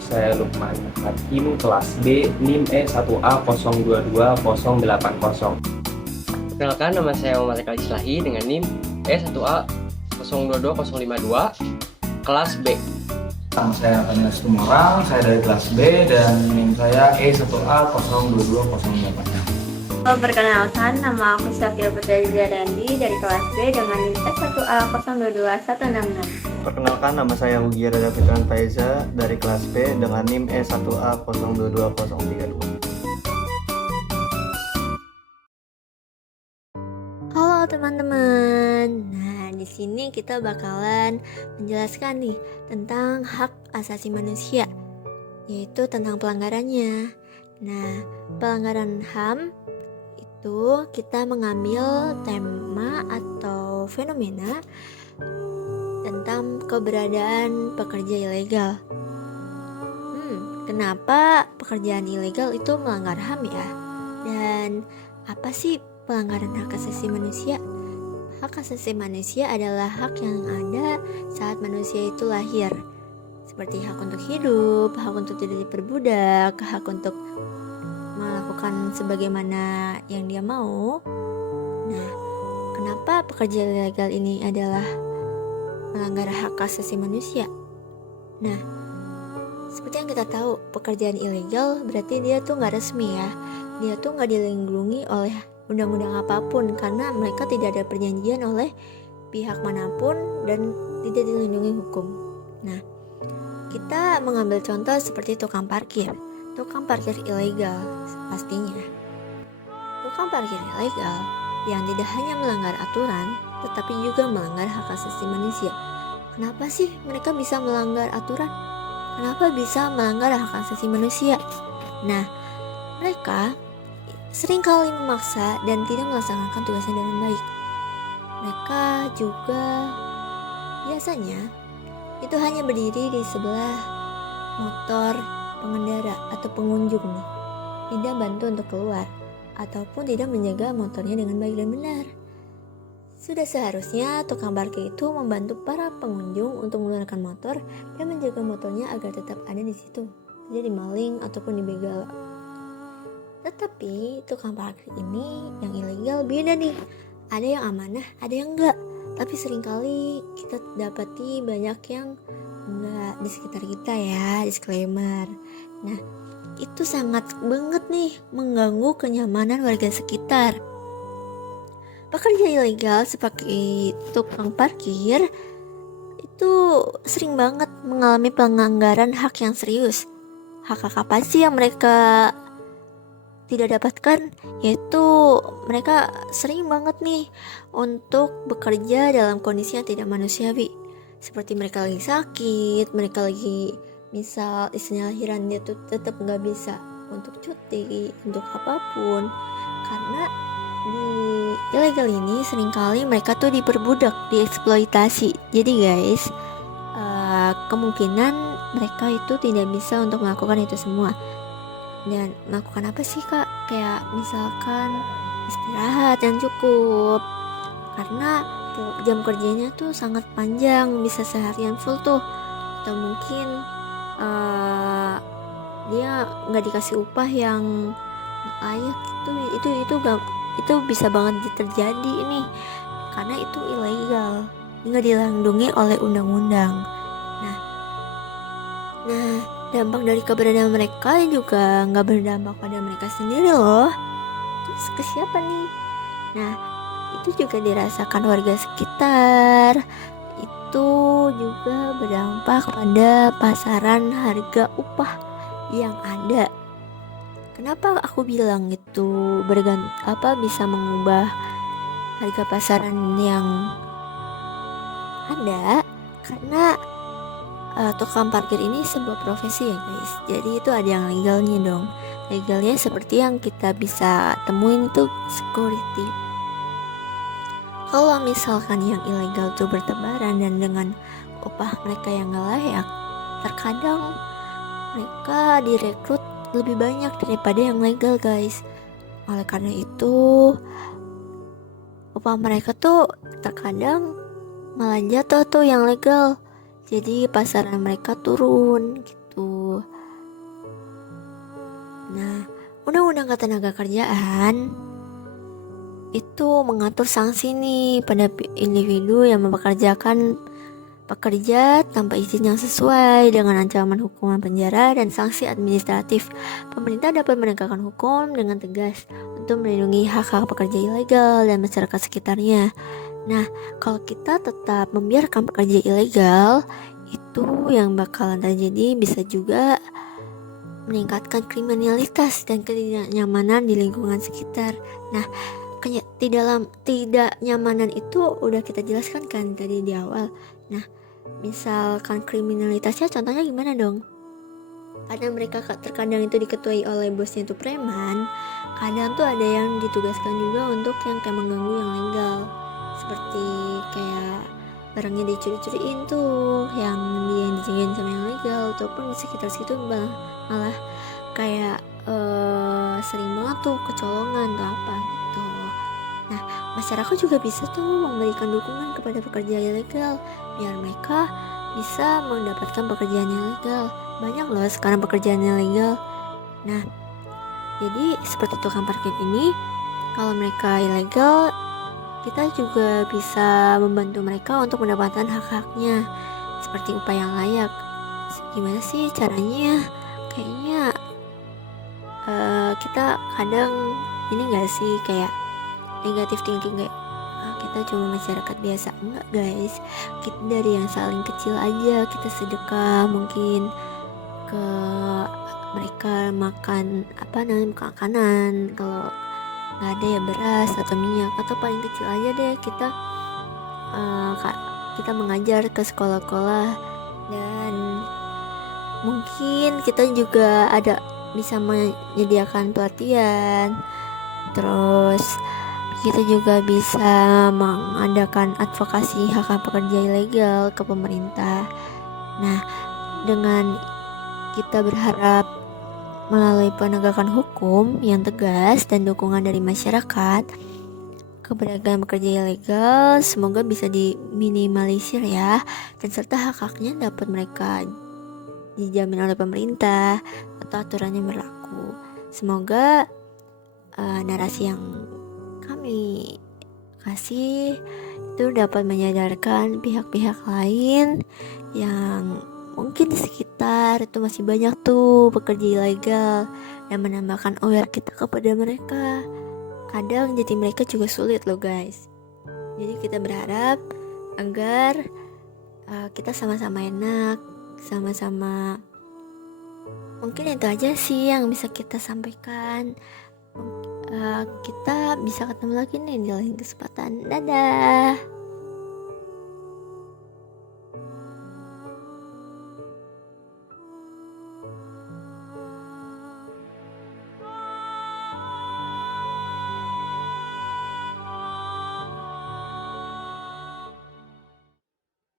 saya Lukman Hakim, kelas B, NIM E1A022080. Perkenalkan, nama saya Muhammad Eka Islahi dengan NIM E1A022052, kelas B. Nama saya Tanya Stumorang, saya dari kelas B dan NIM saya E1A02208. Perkenalkan, nama aku Syafira Putri Zarandi dari kelas B dengan NIM S1A022166. Perkenalkan, nama saya Hugia Rada Fitran Faiza dari kelas B dengan NIM E1A022032. Halo teman-teman. Nah, di sini kita bakalan menjelaskan nih tentang hak asasi manusia, yaitu tentang pelanggarannya. Nah, pelanggaran HAM itu kita mengambil tema atau fenomena tentang keberadaan pekerja ilegal. Kenapa pekerjaan ilegal itu melanggar HAM ya? Dan apa sih pelanggaran hak asasi manusia? Hak asasi manusia adalah hak yang ada saat manusia itu lahir, seperti hak untuk hidup, hak untuk tidak diperbudak, hak untuk melakukan sebagaimana yang dia mau. Nah, kenapa pekerja ilegal ini adalah melanggar hak asasi manusia? Nah, seperti yang kita tahu, pekerjaan ilegal berarti dia tuh nggak resmi ya. Dia tuh nggak dilindungi oleh undang-undang apapun karena mereka tidak ada perjanjian oleh pihak manapun dan tidak dilindungi hukum. Nah, kita mengambil contoh seperti tukang parkir ilegal pastinya. Tukang parkir ilegal yang tidak hanya melanggar aturan tetapi juga melanggar hak asasi manusia. Kenapa sih mereka bisa melanggar aturan? Kenapa bisa melanggar hak asasi manusia? Nah, mereka seringkali memaksa dan tidak melaksanakan tugasnya dengan baik. Mereka juga biasanya itu hanya berdiri di sebelah motor pengendara atau pengunjung nih, tidak bantu untuk keluar ataupun tidak menjaga motornya dengan baik dan benar. Sudah seharusnya tukang parkir itu membantu para pengunjung untuk menggunakan motor dan menjaga motornya agar tetap ada di situ, tidak dimaling ataupun dibegal. Tetapi tukang parkir ini yang ilegal beda nih. Ada yang amanah, ada yang enggak. Tapi seringkali kita dapati banyak yang enggak di sekitar kita ya, disclaimer. Nah, itu sangat banget nih mengganggu kenyamanan warga sekitar. Pekerja ilegal seperti tukang parkir itu sering banget mengalami pelanggaran hak yang serius. Hak apa sih yang mereka tidak dapatkan? Yaitu mereka sering banget nih untuk bekerja dalam kondisi yang tidak manusiawi, seperti mereka lagi sakit, mereka lagi misal istrinya lahiran, dia tuh tetap nggak bisa untuk cuti, untuk apapun, karena di ilegal ini seringkali mereka tuh diperbudak, dieksploitasi. Jadi guys, kemungkinan mereka itu tidak bisa untuk melakukan itu semua. Dan melakukan apa sih kak? Kayak misalkan istirahat yang cukup, karena jam kerjanya tuh sangat panjang, bisa seharian full tuh. Atau mungkin dia nggak dikasih upah yang layak, itu bisa banget terjadi ini karena itu ilegal, nggak dilindungi oleh undang-undang. Nah, dampak dari keberadaan mereka juga nggak berdampak pada mereka sendiri loh. Terus ke siapa nih? Nah, itu juga dirasakan warga sekitar. Itu juga berdampak pada pasaran harga upah yang ada. Kenapa aku bilang itu bisa mengubah harga pasaran yang ada? Karena tukang parkir ini sebuah profesi ya guys. Jadi itu ada yang legalnya dong. Legalnya seperti yang kita bisa temuin itu security. Kalau misalkan yang ilegal itu bertebaran dan dengan upah mereka yang gak layak, terkadang mereka direkrut lebih banyak daripada yang legal guys. Oleh karena itu upah mereka tuh terkadang malah jatuh tuh yang legal. Jadi pasaran mereka turun gitu. gitu. Nah, Undang-Undang Ketenagakerjaan itu mengatur sanksi nih pada individu yang mempekerjakan pekerja tanpa izin yang sesuai dengan ancaman hukuman penjara dan sanksi administratif. Pemerintah dapat menegakkan hukum dengan tegas untuk melindungi hak-hak pekerja ilegal dan masyarakat sekitarnya. Nah, kalau kita tetap membiarkan pekerja ilegal, itu yang bakalan terjadi bisa juga meningkatkan kriminalitas dan ketidaknyamanan di lingkungan sekitar. Nah, tidak nyamanan itu udah kita jelaskan kan tadi di awal. Nah, misalkan kriminalitasnya contohnya gimana dong? Karena mereka terkadang itu diketuai oleh bosnya itu preman, kadang tuh ada yang ditugaskan juga untuk yang kayak mengganggu yang legal, seperti kayak barangnya dicuri-curiin tuh, yang dijagain sama yang legal, ataupun di sekitar situ malah kayak sering banget tuh kecolongan atau apa gitu. Nah, masyarakat juga bisa tuh memberikan dukungan kepada pekerja ilegal biar mereka bisa mendapatkan pekerjaan yang legal. Banyak loh sekarang pekerjaan yang legal. Nah, jadi seperti tukang parkir ini, kalau mereka ilegal, kita juga bisa membantu mereka untuk mendapatkan hak-haknya seperti upah yang layak. Gimana sih caranya? Kayaknya kita kadang ini gak sih kayak negatif thinking kayak kita cuma masyarakat biasa. Enggak guys, kita dari yang saling kecil aja kita sedekah, mungkin ke mereka makan makanan, kalau nggak ada ya beras atau minyak, atau paling kecil aja deh kita mengajar ke sekolah-sekolah, dan mungkin kita juga bisa menyediakan pelatihan. Terus kita juga bisa mengadakan advokasi hak pekerja ilegal ke pemerintah. Nah, dengan kita berharap melalui penegakan hukum yang tegas dan dukungan dari masyarakat, keberadaan pekerja ilegal semoga bisa diminimalisir ya, dan serta hak-haknya dapat mereka dijamin oleh pemerintah atau aturannya berlaku. Semoga narasi yang kami kasih itu dapat menyadarkan pihak-pihak lain yang mungkin di sekitar itu masih banyak tuh pekerja ilegal, dan menambahkan aware kita kepada mereka. Kadang jadi mereka juga sulit loh guys. Jadi kita berharap agar kita sama-sama enak, sama-sama. Mungkin itu aja sih yang bisa kita sampaikan. Kita bisa ketemu lagi nih di lain kesempatan. Dadah.